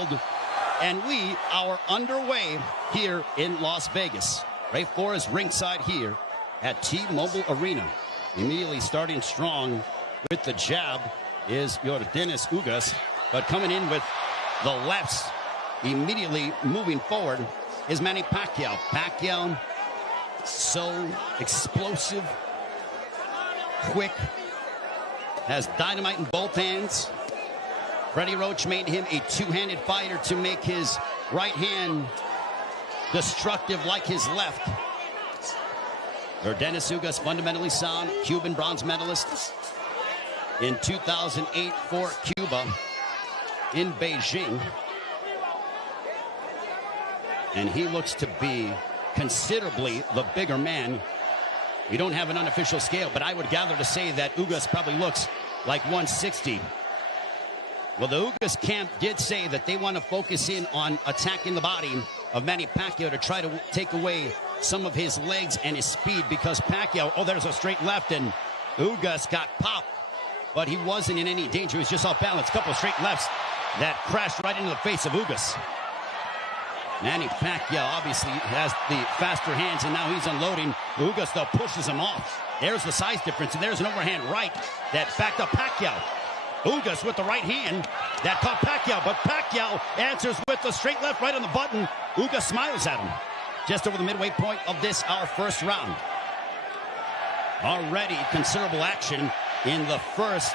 assembled, and we are underway here in Las Vegas. Ray Flores ringside here at T-Mobile Arena. Immediately starting strong with the jab is YordenisUgás, but coming in with the lefts, immediately moving forward is Manny Pacquiao. Pacquiao, so explosive, quick, has dynamite in both hands. Freddie Roach made him a two-handed fighter to make his right hand destructive like his left. YordenisUgás, fundamentally sound, Cuban bronze medalist in 2008 for Cuba in Beijing. And he looks to be considerably the bigger man. We don't have an unofficial scale, but I would gather to say that Ugas probably looks like 160. Well, the Ugas camp did say that they want to focus in on attacking the body of Manny Pacquiao to try to take away some of his legs and his speed, because Pacquiao, oh, there's a straight left, and Ugas got popped, but he wasn't in any danger. He was just off balance. Couple of straight lefts that crashed right into the face of Ugas. Manny Pacquiao obviously has the faster hands, and now he's unloading. Ugas, though, pushes him off. There's the size difference, and there's an overhand right that backed up Pacquiao. Ugas with the right hand that caught Pacquiao, but Pacquiao answers with the straight left right on the button. Ugas smiles at him. Just over the midway point of this, our first round. Already considerable action in the first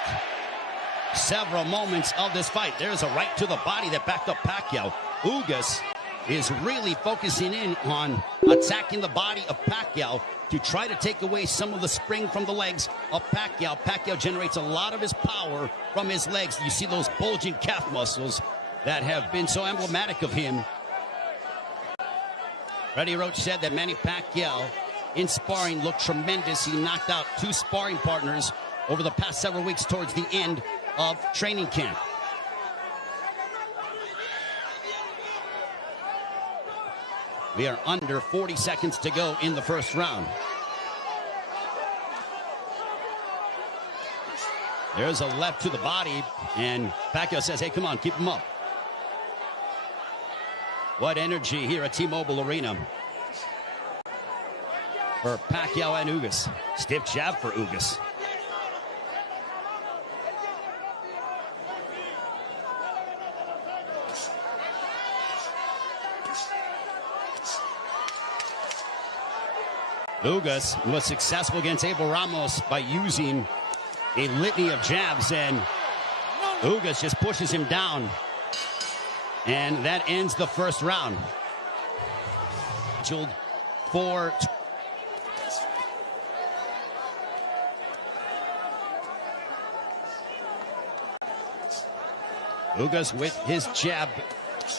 several moments of this fight. There's a right to the body that backed up Pacquiao. Ugas is really focusing in on attacking the body of Pacquiao to try to take away some of the spring from the legs of Pacquiao. Pacquiao generates a lot of his power from his legs. You see those bulging calf muscles that have been so emblematic of him. Freddie Roach said that Manny Pacquiao in sparring looked tremendous. He knocked out 2 sparring partners over the past several weeks towards the end of training camp. We are under 40 seconds to go in the first round. There's a left to the body, and Pacquiao says, hey, come on, keep him up. What energy here at T-Mobile Arena for Pacquiao and Ugas. Stiff jab for Ugas. Ugas was successful against Abel Ramos by using a litany of jabs, and Ugas just pushes him down. And that ends the first round. For Ugas with his jab.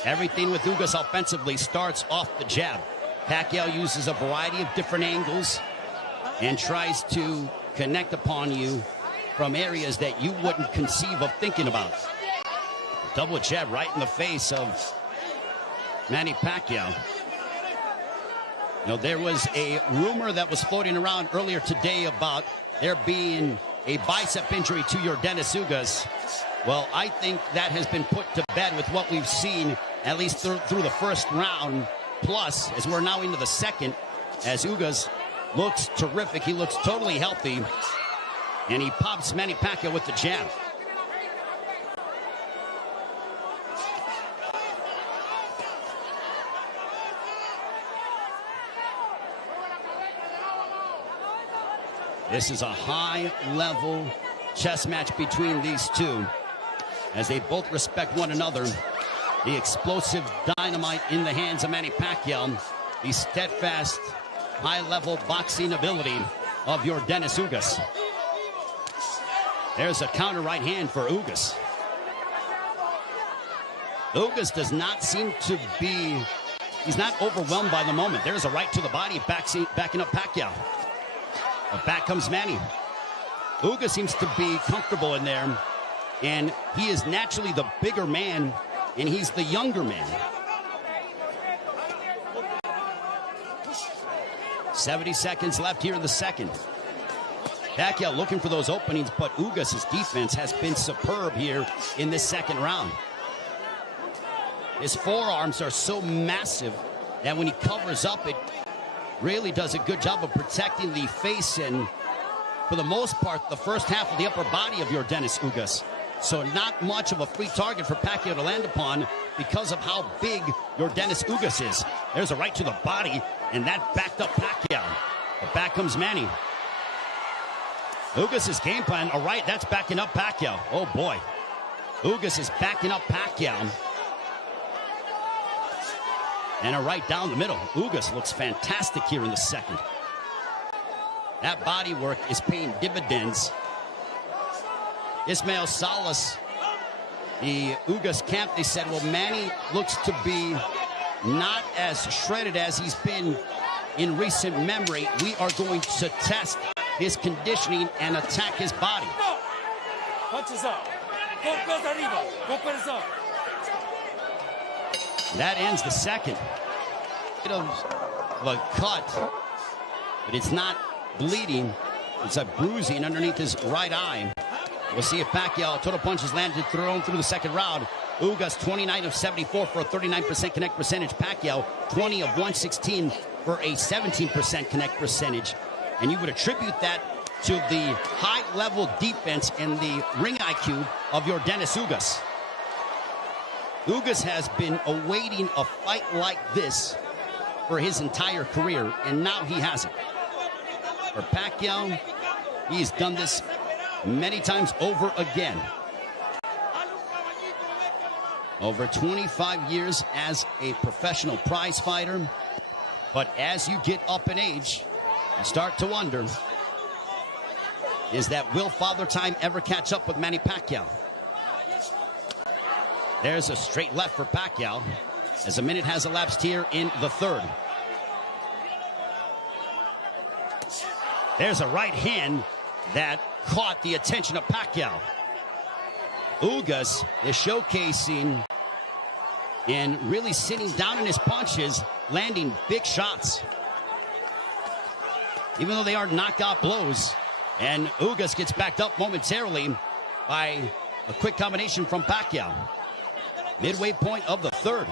Everything with Ugas offensively starts off the jab. Pacquiao uses a variety of different angles and tries to connect upon you from areas that you wouldn't conceive of thinking about. Double jab right in the face of Manny Pacquiao. You know, there was a rumor that was floating around earlier today about there being a bicep injury to YordenisUgás. Well, I think that has been put to bed with what we've seen, at least through the first round. Plus, as we're now into the second, as Ugas looks terrific, he looks totally healthy, and he pops Manny Pacquiao with the jab. This is a high-level chess match between these two, as they both respect one another. The explosive dynamite in the hands of Manny Pacquiao. The steadfast, high-level boxing ability of YordenisUgás. There's a counter right hand for Ugas. Ugas does not seem to be, he's not overwhelmed by the moment. There's a right to the body backing up Pacquiao. But back comes Manny. Ugas seems to be comfortable in there, and he is naturally the bigger man, and he's the younger man. 70 seconds left here in the second. Pacquiao looking for those openings, but Ugas' defense has been superb here in this second round. His forearms are so massive that when he covers up, it really does a good job of protecting the face and, for the most part, the first half of the upper body of YordenisUgás. So not much of a free target for Pacquiao to land upon because of how big YordenisUgás is. There's a right to the body, and that backed up Pacquiao. But back comes Manny. Ugas' game plan, all right, that's backing up Pacquiao. Oh, boy. Ugas is backing up Pacquiao. And a right down the middle. Ugas looks fantastic here in the second. That body work is paying dividends. Ismael Salas, the Ugas camp, they said, well, Manny looks to be not as shredded as he's been in recent memory. We are going to test his conditioning and attack his body. That ends the second. Of a cut, but it's not bleeding. It's a bruising underneath his right eye. We'll see if Pacquiao total punches landed thrown through the second round. Ugas 29 of 74 for a 39% connect percentage. Pacquiao 20 of 116 for a 17% connect percentage. And you would attribute that to the high-level defense and the ring IQ of YordenisUgás. Ugas has been awaiting a fight like this for his entire career, and now he has it. For Pacquiao, he's done this many times over again. Over 25 years as a professional prize fighter. But as you get up in age, you start to wonder, will Father Time ever catch up with Manny Pacquiao? There's a straight left for Pacquiao as a minute has elapsed here in the third. There's a right hand that caught the attention of Pacquiao. Ugas is showcasing and really sitting down in his punches, landing big shots. Even though they are knockout blows, and Ugas gets backed up momentarily by a quick combination from Pacquiao. Midway point of the third.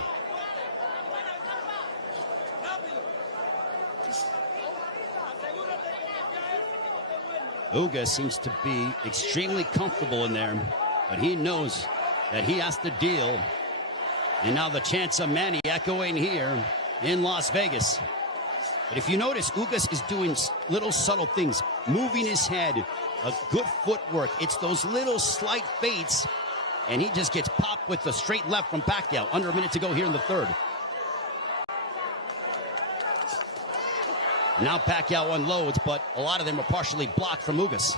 Ugas seems to be extremely comfortable in there, but he knows that he has to deal. And now the chants of Manny echoing here in Las Vegas. But if you notice, Ugas is doing little subtle things, moving his head, a good footwork. It's those little slight feints, and he just gets popped with the straight left from Pacquiao. Under a minute to go here in the third. Now Pacquiao unloads, but a lot of them are partially blocked from Ugas.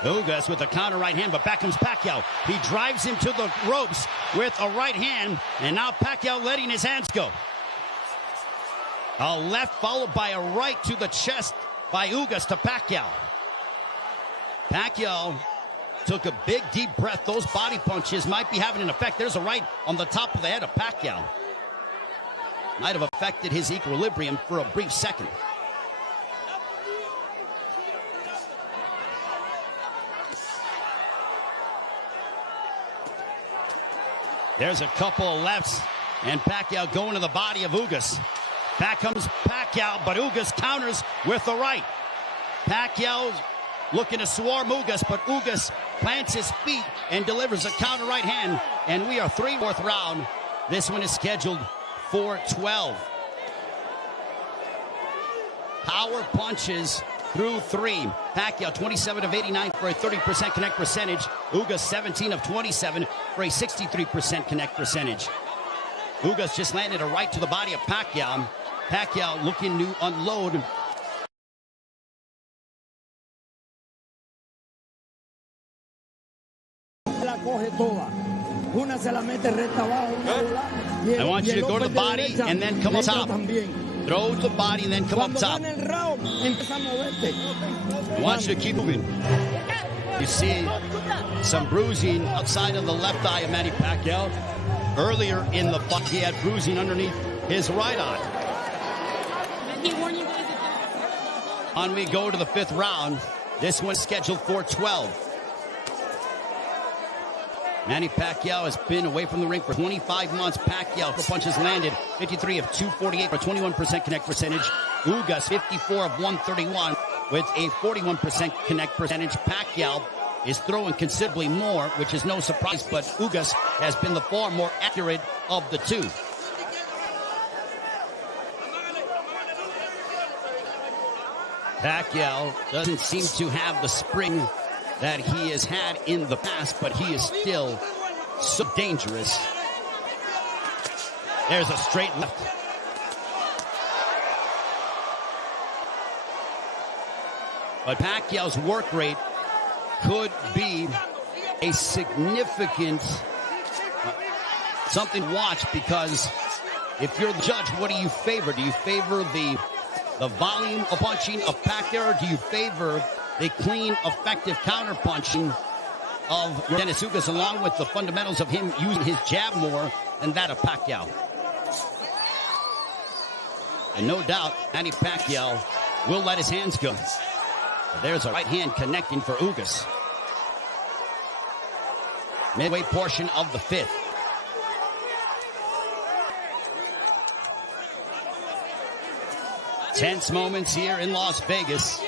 Ugas with a counter right hand, but back comes Pacquiao. He drives him to the ropes with a right hand, and now Pacquiao letting his hands go. A left followed by a right to the chest by Ugas to Pacquiao. Pacquiao took a big deep breath. Those body punches might be having an effect. There's a right on the top of the head of Pacquiao. Might have affected his equilibrium for a brief second. There's a couple of lefts, and Pacquiao going to the body of Ugas. Back comes Pacquiao, but Ugas counters with the right. Pacquiao looking to swarm Ugas, but Ugas plants his feet and delivers a counter right hand. And we are fourth round. This one is scheduled for 12. Power punches through three. Pacquiao 27 of 89 for a 30% connect percentage. Ugas 17 of 27 for a 63% connect percentage. Ugas just landed a right to the body of Pacquiao. Pacquiao looking to unload. I want you to go to the body and then come up top. Throw the body and then come up top. I want you to keep moving. You see some bruising outside of the left eye of Manny Pacquiao. Earlier in the fight, he had bruising underneath his right eye. On we go to the fifth round. This one's scheduled for 12. Manny Pacquiao has been away from the ring for 25 months. Pacquiao, for punches landed, 53 of 248 for 21% connect percentage. Ugas, 54 of 131 with a 41% connect percentage. Pacquiao is throwing considerably more, which is no surprise, but Ugas has been the far more accurate of the two. Pacquiao doesn't seem to have the spring that he has had in the past, but he is still so dangerous. There's a straight left. But Pacquiao's work rate could be a significant something to watch, because if you're the judge, what do you favor? Do you favor the volume of punching of Pacquiao, or do you favor the clean, effective counter-punching of YordenisUgás, along with the fundamentals of him using his jab more than that of Pacquiao? And no doubt, Manny Pacquiao will let his hands go. There's a right hand connecting for Ugas. Midway portion of the fifth. Tense moments here in Las Vegas.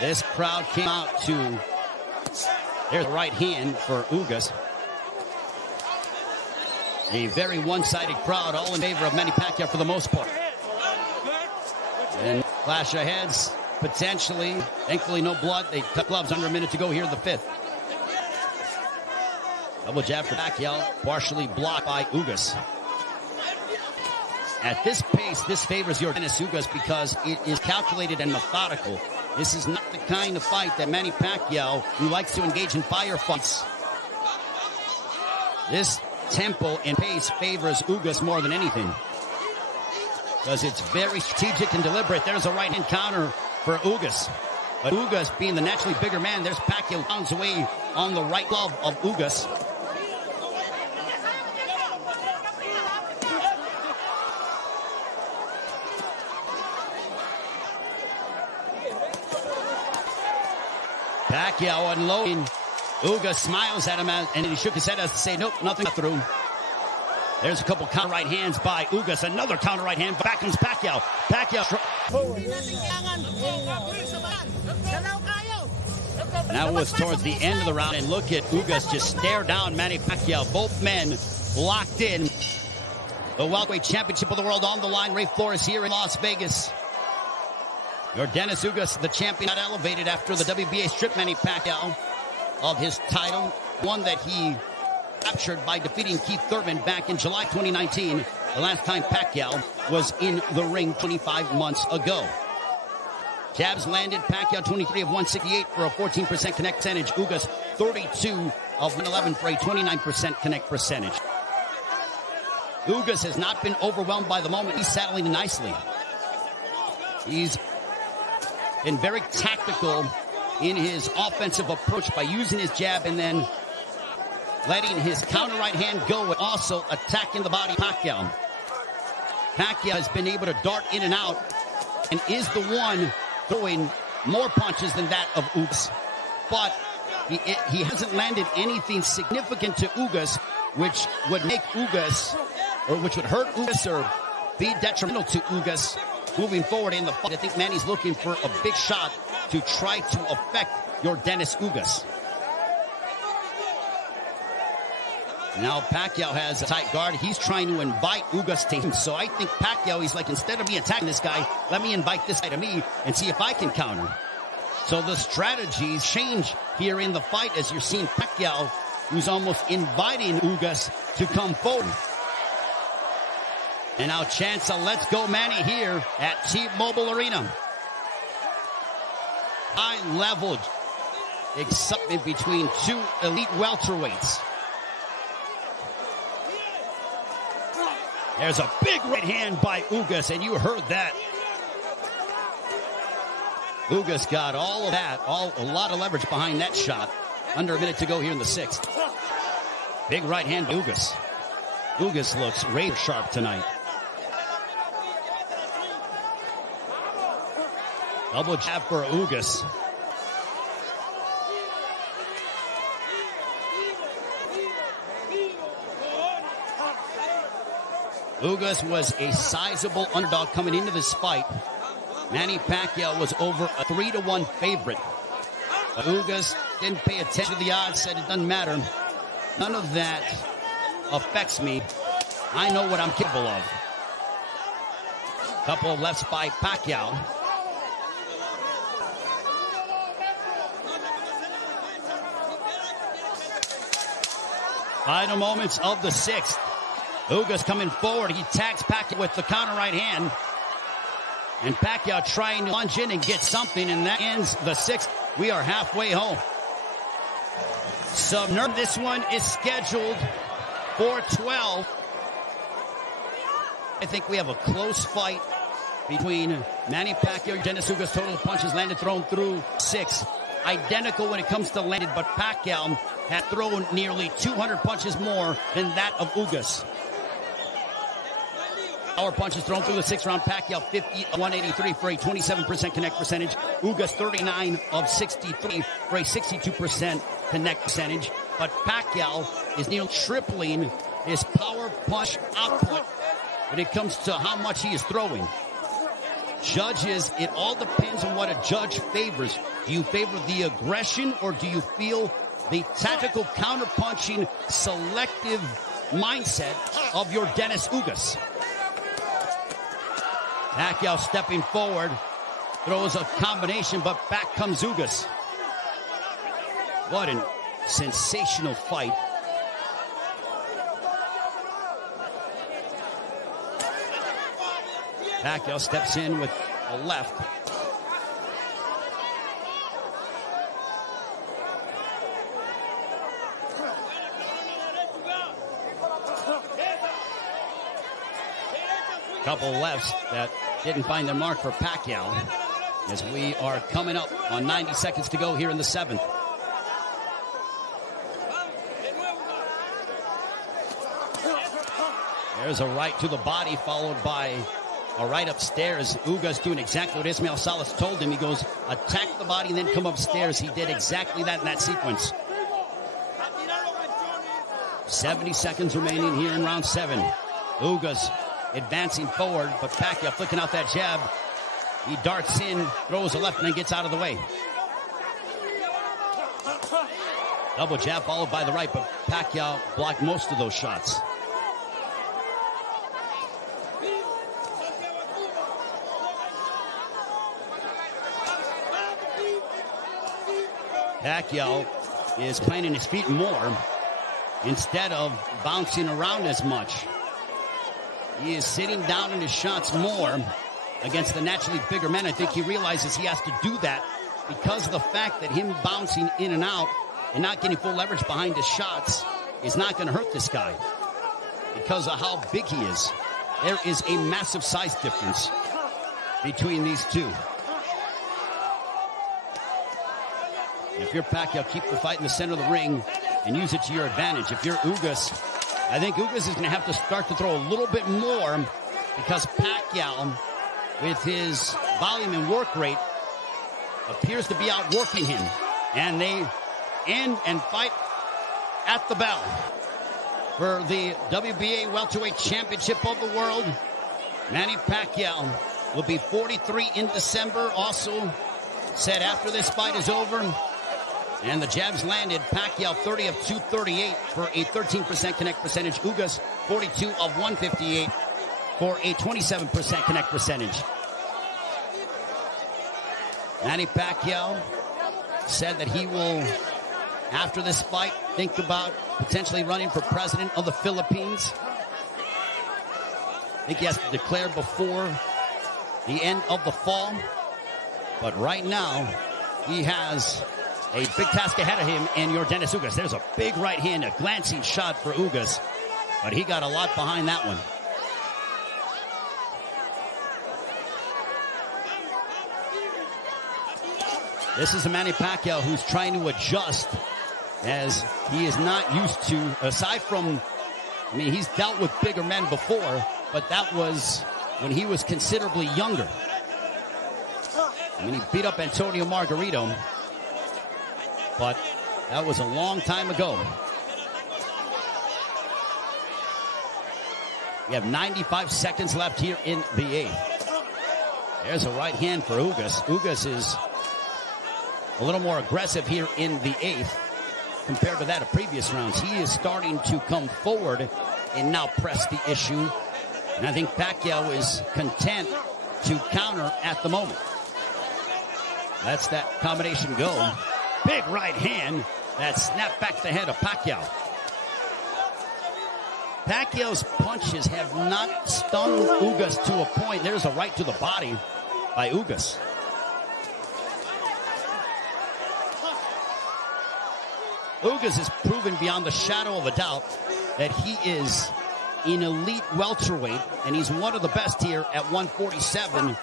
This crowd came out to... There's the right hand for Ugas. A very one-sided crowd, all in favor of Manny Pacquiao for the most part. And clash of heads, potentially. Thankfully, no blood. They cut gloves under a minute to go here in the fifth. Double jab for Pacquiao, partially blocked by Ugas. At this pace, this favors YordenisUgás because it is calculated and methodical. This is not the kind of fight that Manny Pacquiao, who likes to engage in firefights. This tempo and pace favors Ugas more than anything, because it's very strategic and deliberate. There's a right-hand counter for Ugas. But Ugas, being the naturally bigger man, there's Pacquiao pounds away on the right glove of Ugas. Pacquiao unloading. Ugas smiles at him, and he shook his head as to say, nope, nothing got through. There's a couple counter right hands by Ugas. Another counter right hand. Back comes Pacquiao. Pacquiao. Now it's towards the end of the round, and look at Ugas just stare down Manny Pacquiao. Both men locked in. The welterweight championship of the world on the line. Ray Flores here in Las Vegas. YordenisUgás, the champion, got elevated after the WBA stripped Manny Pacquiao of his title, one that he captured by defeating Keith Thurman back in July 2019, the last time Pacquiao was in the ring 25 months ago. Jabs landed. Pacquiao 23 of 168 for a 14% connect percentage. Ugas 32 of 111 for a 29% connect percentage. Ugas has not been overwhelmed by the moment. He's settling nicely. He's been very tactical in his offensive approach by using his jab and then letting his counter right hand go, and also attacking the body of Pacquiao. Pacquiao has been able to dart in and out and is the one throwing more punches than that of Ugas. But he hasn't landed anything significant to Ugas, which would make Ugas, or which would hurt Ugas or be detrimental to Ugas moving forward in the fight. I think Manny's looking for a big shot to try to affect YordenisUgás. Now Pacquiao has a tight guard. He's trying to invite Ugas to him. So I think Pacquiao, he's like, instead of me attacking this guy, let me invite this guy to me and see if I can counter. So the strategies change here in the fight, as you're seeing Pacquiao, who's almost inviting Ugas to come forward. And now chance of let's go Manny here at T-Mobile Arena. High-level excitement between two elite welterweights. There's a big right hand by Ugas, and you heard that. Ugas got all of that, a lot of leverage behind that shot. Under a minute to go here in the sixth. Big right hand by Ugas. Ugas looks razor sharp tonight. Double jab for Ugas. Ugas was a sizable underdog coming into this fight. Manny Pacquiao was over a 3-1 favorite. Ugas didn't pay attention to the odds, said it doesn't matter. None of that affects me. I know what I'm capable of. Couple of lefts by Pacquiao. Final moments of the sixth. Ugas coming forward. He tags Pacquiao with the counter right hand. And Pacquiao trying to lunge in and get something, and that ends the sixth. We are halfway home. This one is scheduled for 12. I think we have a close fight between Manny Pacquiao and YordenisUgás. Total punches landed, thrown through 6. Identical when it comes to landed, but Pacquiao had thrown nearly 200 punches more than that of Ugas. Power punches thrown through the 6th round. Pacquiao 50 of 183 for a 27% connect percentage. Ugas 39 of 63 for a 62% connect percentage. But Pacquiao is nearly tripling his power punch output when it comes to how much he is throwing. Judges, it all depends on what a judge favors. Do you favor the aggression, or do you feel the tactical counterpunching selective mindset of YordenisUgás? Pacquiao stepping forward, throws a combination, but back comes Ugas. What a sensational fight. Pacquiao steps in with a left. Couple lefts that didn't find their mark for Pacquiao, as we are coming up on 90 seconds to go here in the 7th. There's a right to the body, followed by a right upstairs. Ugas doing exactly what Ismael Salas told him. He goes, attack the body and then come upstairs. He did exactly that in that sequence. 70 seconds remaining here in round 7. Ugas advancing forward, but Pacquiao flicking out that jab. He darts in, throws a left, and then gets out of the way. Double jab followed by the right, but Pacquiao blocked most of those shots. Pacquiao is planting his feet more instead of bouncing around as much. He is sitting down in his shots more against the naturally bigger men. I think he realizes he has to do that because of the fact that him bouncing in and out and not getting full leverage behind his shots is not going to hurt this guy because of how big he is. There is a massive size difference between these two. And if you're Pacquiao, keep the fight in the center of the ring and use it to your advantage. If you're Ugas, I think Ugas is going to have to start to throw a little bit more because Pacquiao, with his volume and work rate, appears to be outworking him. And they end and fight at the bell for the WBA Welterweight Championship of the World. Manny Pacquiao will be 43 in December. Also said after this fight is over, and the jabs landed, Pacquiao 30 of 238 for a 13% connect percentage. Ugas 42 of 158 for a 27% connect percentage. Manny Pacquiao said that he will, after this fight, think about potentially running for president of the Philippines. I think he has to declare before the end of the fall. But right now, he has a big task ahead of him in YordenisUgás. There's a big right hand, a glancing shot for Ugas, but he got a lot behind that one. This is a Manny Pacquiao who's trying to adjust, as he is not used to, aside from, I mean, he's dealt with bigger men before, but that was when he was considerably younger. I mean, he beat up Antonio Margarito, but that was a long time ago. We have 95 seconds left here in the 8th. There's a right hand for Ugas. Ugas is a little more aggressive here in the 8th compared to that of previous rounds. He is starting to come forward and now press the issue. And I think Pacquiao is content to counter at the moment. Lets that combination go. Big right hand that snapped back the head of Pacquiao. Pacquiao's punches have not stung Ugas to a point. There's a right to the body by Ugas. Ugas has proven beyond the shadow of a doubt that he is an elite welterweight, and he's one of the best here at 147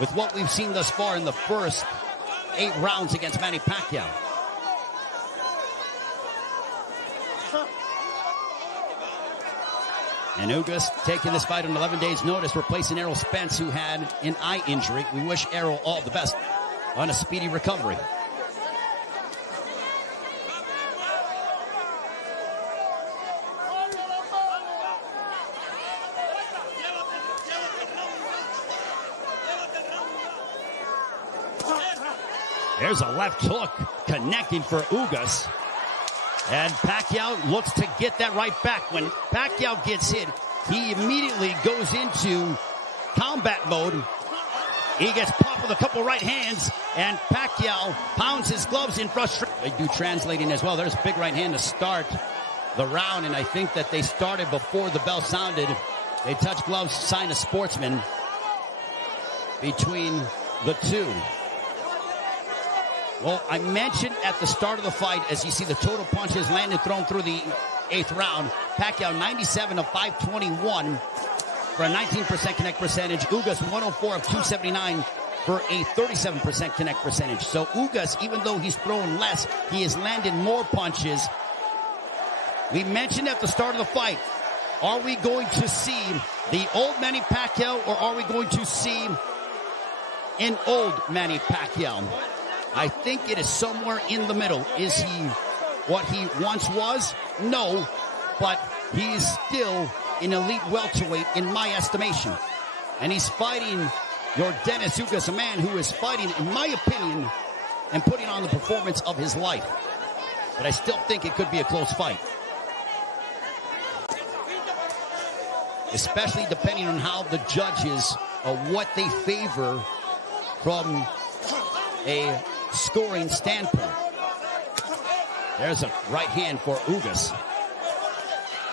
with what we've seen thus far in the first 8 rounds against Manny Pacquiao. And Ugas taking this fight on 11 days' notice, replacing Errol Spence, who had an eye injury. We wish Errol all the best on a speedy recovery. There's a left hook connecting for Ugas. And Pacquiao looks to get that right back. When Pacquiao gets hit, he immediately goes into combat mode. He gets popped with a couple right hands, and Pacquiao pounds his gloves in frustration. They do translating as well. There's a big right hand to start the round, and I think that they started before the bell sounded. They touch gloves, sign a sportsman between the two. Well, I mentioned at the start of the fight, as you see the total punches landed thrown through the 8th round, Pacquiao 97 of 521 for a 19% connect percentage. Ugas 104 of 279 for a 37% connect percentage. So Ugas, even though he's thrown less, he has landed more punches. We mentioned at the start of the fight, are we going to see the old Manny Pacquiao, or are we going to see an old Manny Pacquiao? I think it is somewhere in the middle. Is he what he once was? No, but he's still an elite welterweight in my estimation. And he's fighting YordenisUgás, a man who is fighting, in my opinion, and putting on the performance of his life. But I still think it could be a close fight. Especially depending on how the judges, what they favor from a scoring standpoint. There's a right hand for Ugas.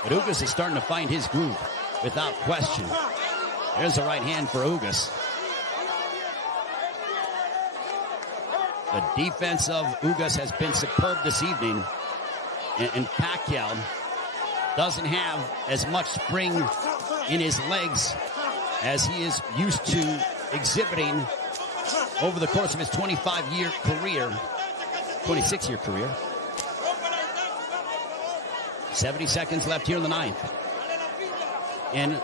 But Ugas is starting to find his groove without question. There's a right hand for Ugas. The defense of Ugas has been superb this evening. And Pacquiao doesn't have as much spring in his legs as he is used to exhibiting over the course of his 25-year career, 26-year career. 70 seconds left here in the 9th. And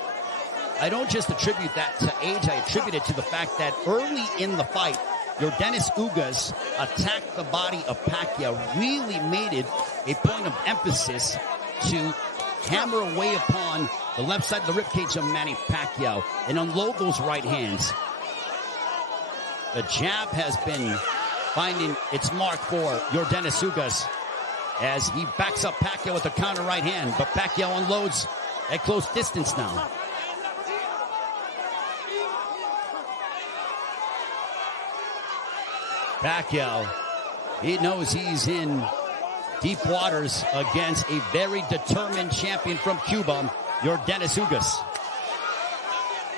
I don't just attribute that to age, I attribute it to the fact that early in the fight, YordenisUgás attacked the body of Pacquiao, really made it a point of emphasis to hammer away upon the left side of the ribcage of Manny Pacquiao and unload those right hands. The jab has been finding its mark for YordenisUgás as he backs up Pacquiao with a counter right hand, but Pacquiao unloads at close distance now. Pacquiao, he knows he's in deep waters against a very determined champion from Cuba, YordenisUgás.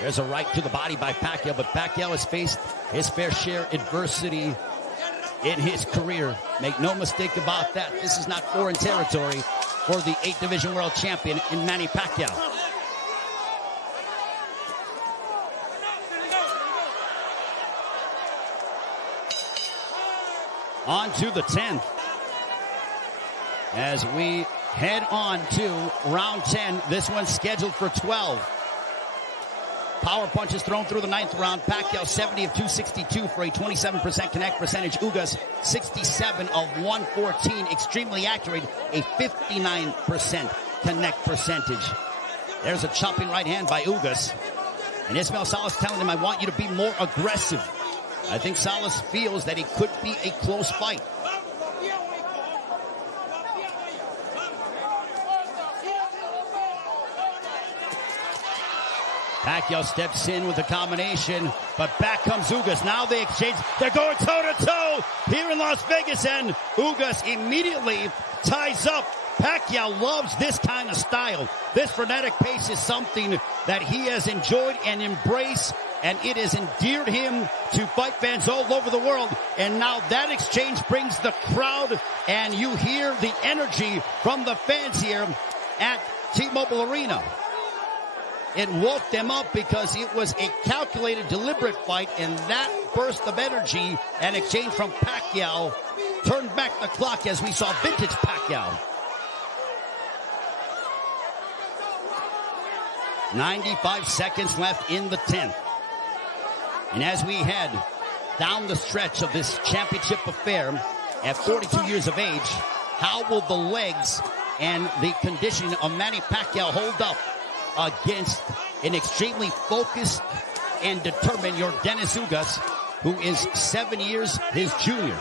There's a right to the body by Pacquiao, but Pacquiao has faced his fair share of adversity in his career. Make no mistake about that. This is not foreign territory for the 8th Division World Champion in Manny Pacquiao. On to the 10th. As we head on to round 10, this one's scheduled for 12. Power punches thrown through the 9th round. Pacquiao 70 of 262 for a 27% connect percentage. Ugas 67 of 114. Extremely accurate, a 59% connect percentage. There's a chopping right hand by Ugas. And Ismael Salas telling him, I want you to be more aggressive. I think Salas feels that it could be a close fight. Pacquiao steps in with a combination, but back comes Ugas. Now they exchange. They're going toe-to-toe here in Las Vegas, and Ugas immediately ties up. Pacquiao loves this kind of style. This frenetic pace is something that he has enjoyed and embraced, and it has endeared him to fight fans all over the world. And now that exchange brings the crowd, and you hear the energy from the fans here at T-Mobile Arena. It woke them up because it was a calculated, deliberate fight, and that burst of energy and exchange from Pacquiao turned back the clock as we saw vintage Pacquiao. 95 seconds left in the 10th. And as we head down the stretch of this championship affair at 42 years of age, how will the legs and the conditioning of Manny Pacquiao hold up against an extremely focused and determined YordenisUgás, who is 7 years his junior?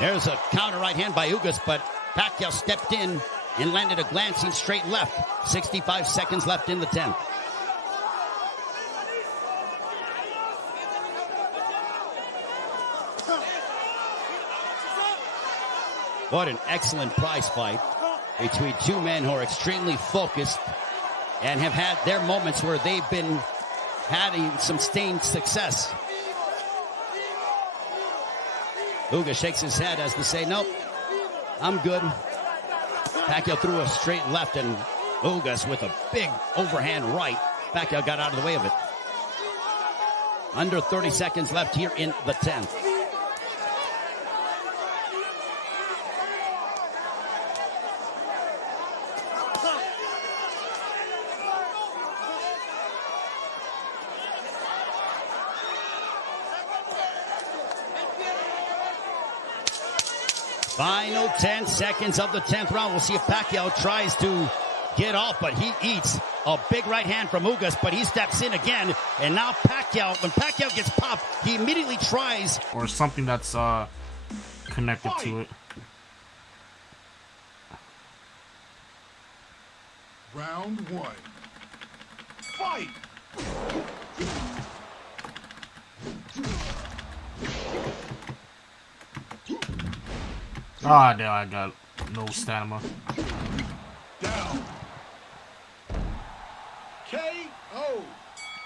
There's a counter right hand by Ugas, but Pacquiao stepped in and landed a glancing straight left. 65 seconds left in the 10th. What an excellent prize fight between two men who are extremely focused and have had their moments where they've been having some sustained success. Ugas shakes his head as to say, nope, I'm good. Pacquiao threw a straight left, and Ugas with a big overhand right. Pacquiao got out of the way of it. Under 30 seconds left here in the 10th. Final 10 seconds of the 10th round. We'll see if Pacquiao tries to get off, but he eats a big right hand from Ugas, but he steps in again. And now Pacquiao, when Pacquiao gets popped, he immediately tries. Or something that's connected to it. Round one. Fight! Ah, there I got no stamina. Down. KO.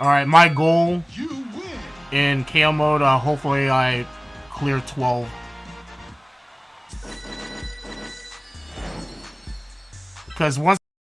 Alright, my goal You win. in KO mode, hopefully I clear 12. Because once